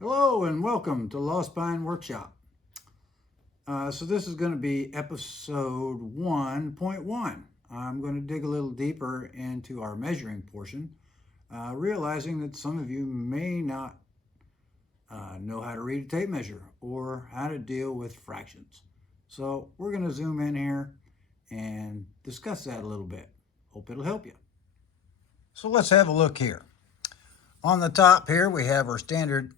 Hello and welcome to Lost Pine Workshop. So this is going to be episode 1.1. I'm going to dig a little deeper into our measuring portion, realizing that some of you may not know how to read a tape measure or how to deal with fractions. So we're going to zoom in here and discuss that a little bit. Hope it'll help you. So let's have a look here. On the top here we have our standard,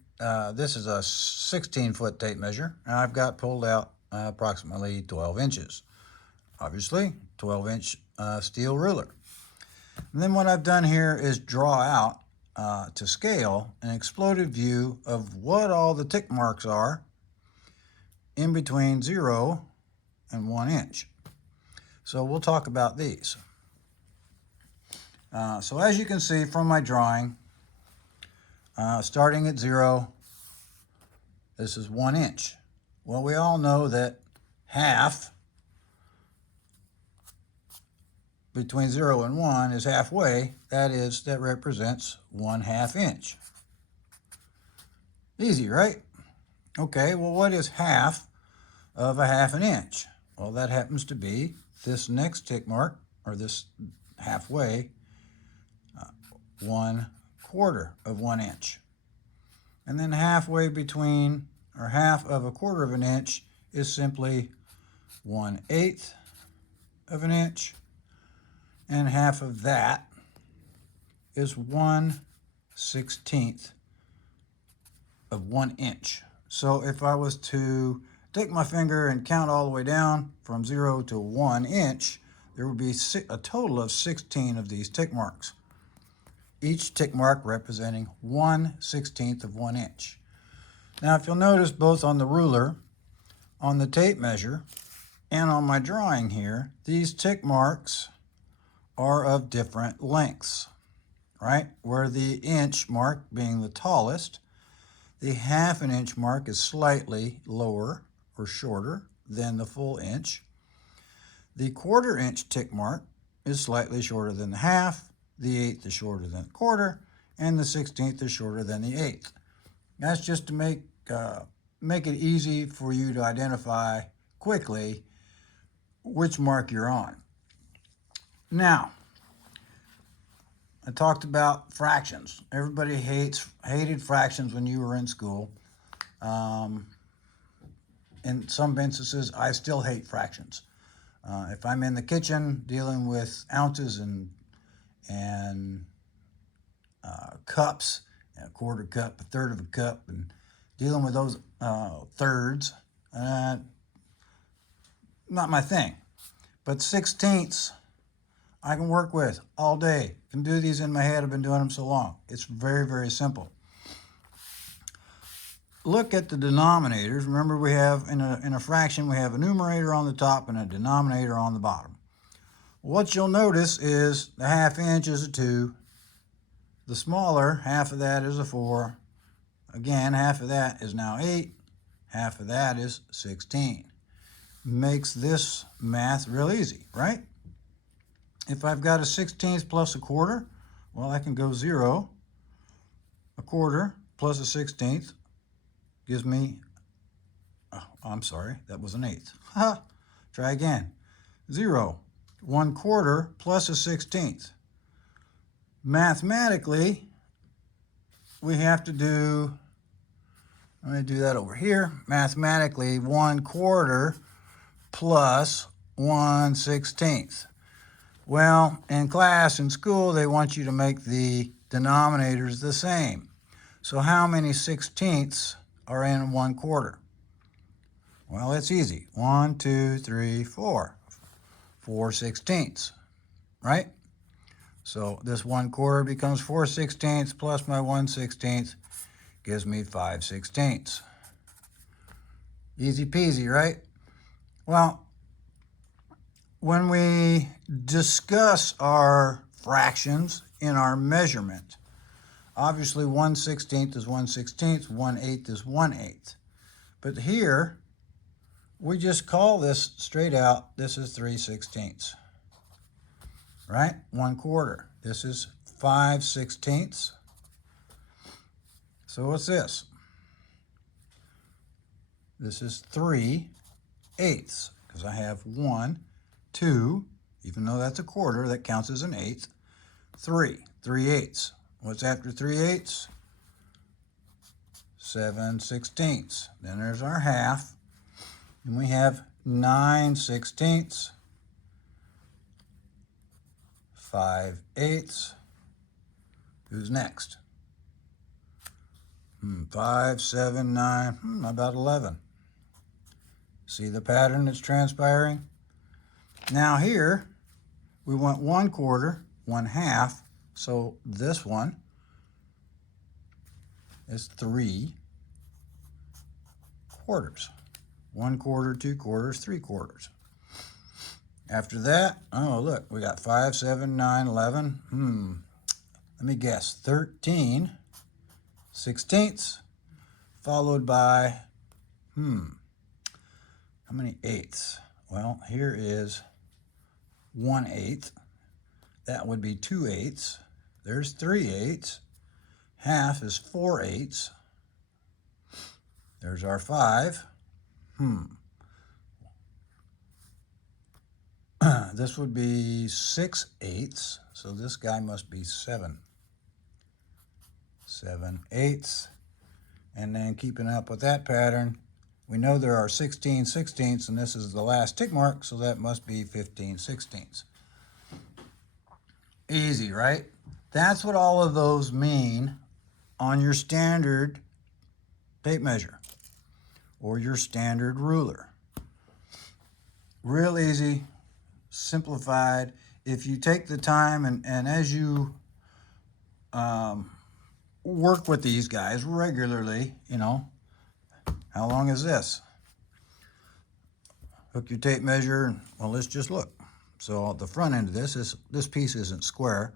this is a 16-foot tape measure, and I've got pulled out approximately 12 inches. Obviously, 12-inch steel ruler. And then what I've done here is draw out to scale an exploded view of what all the tick marks are in between 0 and 1 inch. So we'll talk about these. So as you can see from my drawing, starting at 0, this is 1 inch. Well, we all know that half between 0 and 1 is halfway. That represents 1/2 inch. Easy, right? Okay, well, what is half of a 1/2 inch? Well, that happens to be this next tick mark, or this halfway, 1/4 of 1 inch. And then halfway between, or half of 1/4 of an inch, is simply 1/8 of an inch. And half of that is 1/16 of 1 inch. So if I was to take my finger and count all the way down from 0 to 1 inch, there would be a total of 16 of these tick marks. Each tick mark representing 1/16 of 1 inch. Now, if you'll notice, both on the ruler, on the tape measure, and on my drawing here, these tick marks are of different lengths, right? Where the inch mark being the tallest, the 1/2 inch mark is slightly lower or shorter than the full inch. The 1/4 inch tick mark is slightly shorter than the half, the 1/8 is shorter than the 1/4, and the 1/16 is shorter than the 1/8. That's just to make it easy for you to identify quickly which mark you're on. Now, I talked about fractions. Everybody hated fractions when you were in school. In some instances, I still hate fractions. If I'm in the kitchen dealing with ounces and cups, a 1/4 cup, 1/3 of a cup, and dealing with those thirds, not my thing. But 16ths, I can work with all day. Can do these in my head. I've been doing them so long. It's very, very simple. Look at the denominators. Remember, we have in a fraction, we have a numerator on the top and a denominator on the bottom. What you'll notice is the 1/2 inch is a 2. The smaller half of that is a 4. Again, half of that is now 8. Half of that is 16. Makes this math real easy, right? If I've got a 16th plus a 1/4, well, I can go 0. A 1/4 plus a 16th gives me, oh, I'm sorry, that was an 1/8. Ha! Try again. 0. 1/4 plus a 16th. Mathematically, we have to do, let me do that over here. Mathematically, 1/4 plus 1/16. Well, in class, in school, they want you to make the denominators the same. So how many 16ths are in 1/4? Well, it's easy. 1, 2, 3, 4. 4 16ths, right? So this 1/4 becomes 4 16ths plus my 1/16 gives me 5 16ths. Easy peasy, right? Well, when we discuss our fractions in our measurement, obviously 1/16 is 1/16, 1/8 is 1/8. But here, we just call this straight out, this is 3 16ths. Right? 1/4. This is 5 16ths. So what's this? This is 3/8 because I have 1, 2, even though that's a quarter, that counts as an eighth. 3/8. What's after 3/8? 7/16. Then there's our half. And we have 9/16. 5/8. Who's next? 5, 7, 9, about 11. See the pattern that's transpiring? Now here, we want 1/4, 1/2, so this one is 3/4. 1/4, 2/4, 3/4. After that, oh look, we got 5, 7, 9, 11. Let me guess, 13/16, followed by, how many eighths? Well, here is 1/8. That would be 2/8. There's 3/8. Half is 4/8. There's our 5. This would be 6/8. So this guy must be 7. 7/8. And then keeping up with that pattern, we know there are 16/16, and this is the last tick mark, so that must be 15/16. Easy, right? That's what all of those mean on your standard tape measure or your standard ruler. Real easy, simplified. If you take the time and as you work with these guys regularly, how long is this? Hook your tape measure, and well, let's just look. So the front end of this piece isn't square.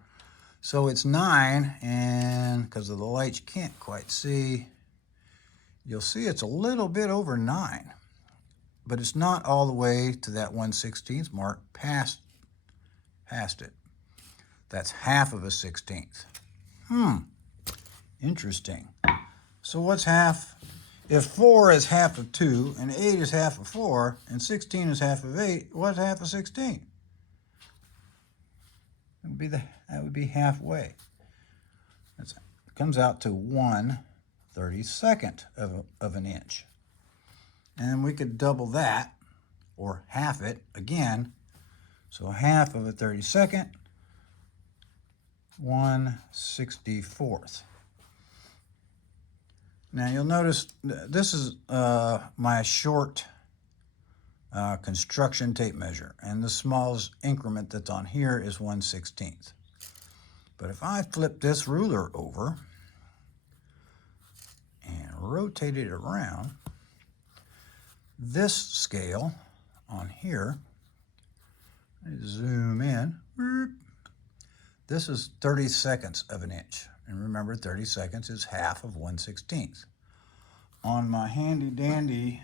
So it's 9, and because of the light you can't quite see, you'll see it's a little bit over 9. But it's not all the way to that 1/16 mark past it. That's half of a 16th. Interesting. So what's half? If 4 is half of 2, and 8 is half of 4, and 16 is half of 8, what's half of 16? That would be halfway. It comes out to 1/32 of an inch. And we could double that, or half it again. So half of a 32nd, 1/64. Now you'll notice this is my short construction tape measure, and the smallest increment that's on here is 1/16. But if I flip this ruler over and rotate it around, this scale on here, zoom in, this is 30/2 of an inch. And remember, 30/2 is half of 1/16. On my handy dandy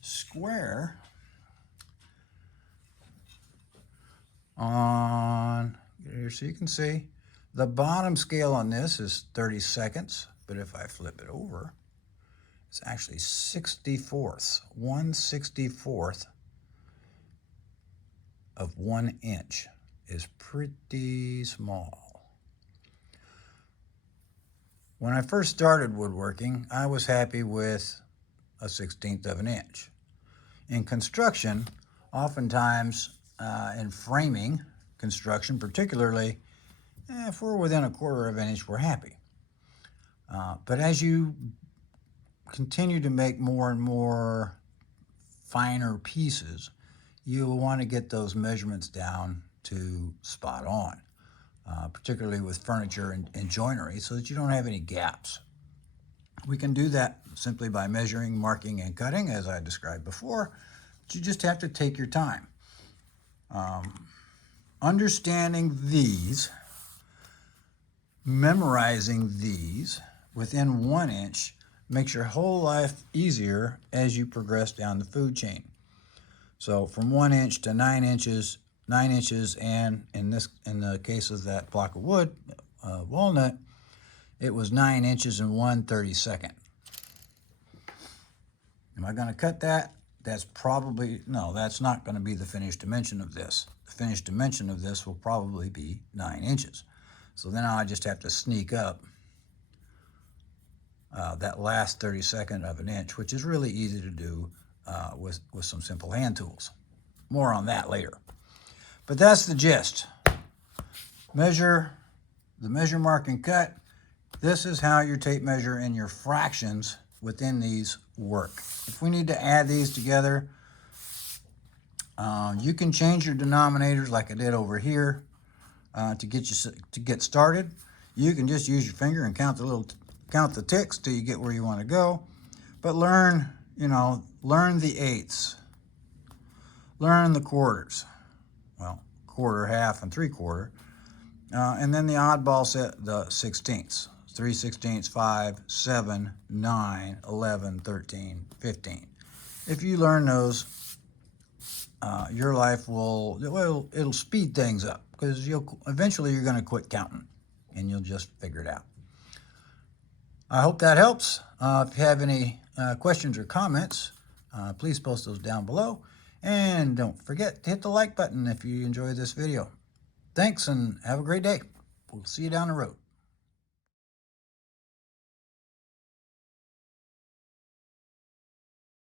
square, on here so you can see, the bottom scale on this is 30/2, but if I flip it over, it's actually 64ths, 1/64th of 1 inch is pretty small. When I first started woodworking, I was happy with a 1/16 of an inch. In construction, oftentimes in framing construction, particularly, if we're within 1/4 of an inch, we're happy. But as you continue to make more and more finer pieces, you'll want to get those measurements down to spot on, particularly with furniture and joinery, so that you don't have any gaps. We can do that simply by measuring, marking, and cutting, as I described before. But you just have to take your time. Understanding these, memorizing these within 1 inch makes your whole life easier as you progress down the food chain. So from 1 inch to 9 inches, 9 inches, and in the case of that block of wood, walnut, it was 9 inches and 1/32. Am I going to cut that? That's probably, no, that's not going to be the finished dimension of this. The finished dimension of this will probably be 9 inches. So then I just have to sneak up that last 32nd of an inch, which is really easy to do with some simple hand tools. More on that later. But that's the gist. Measure, the measure, mark, and cut. This is how your tape measure and your fractions within these work. If we need to add these together, you can change your denominators like I did over here to get started. You can just use your finger and count the ticks till you get where you want to go. But learn the eighths, learn the quarters. Well, quarter, half, and 3/4, and then the oddball set, the sixteenths. 3/16, 5, 7, 9, 11, 13, 15. If you learn those, your life it'll speed things up, because eventually you're going to quit counting and you'll just figure it out. I hope that helps. If you have any questions or comments, please post those down below. And don't forget to hit the like button if you enjoyed this video. Thanks, and have a great day. We'll see you down the road.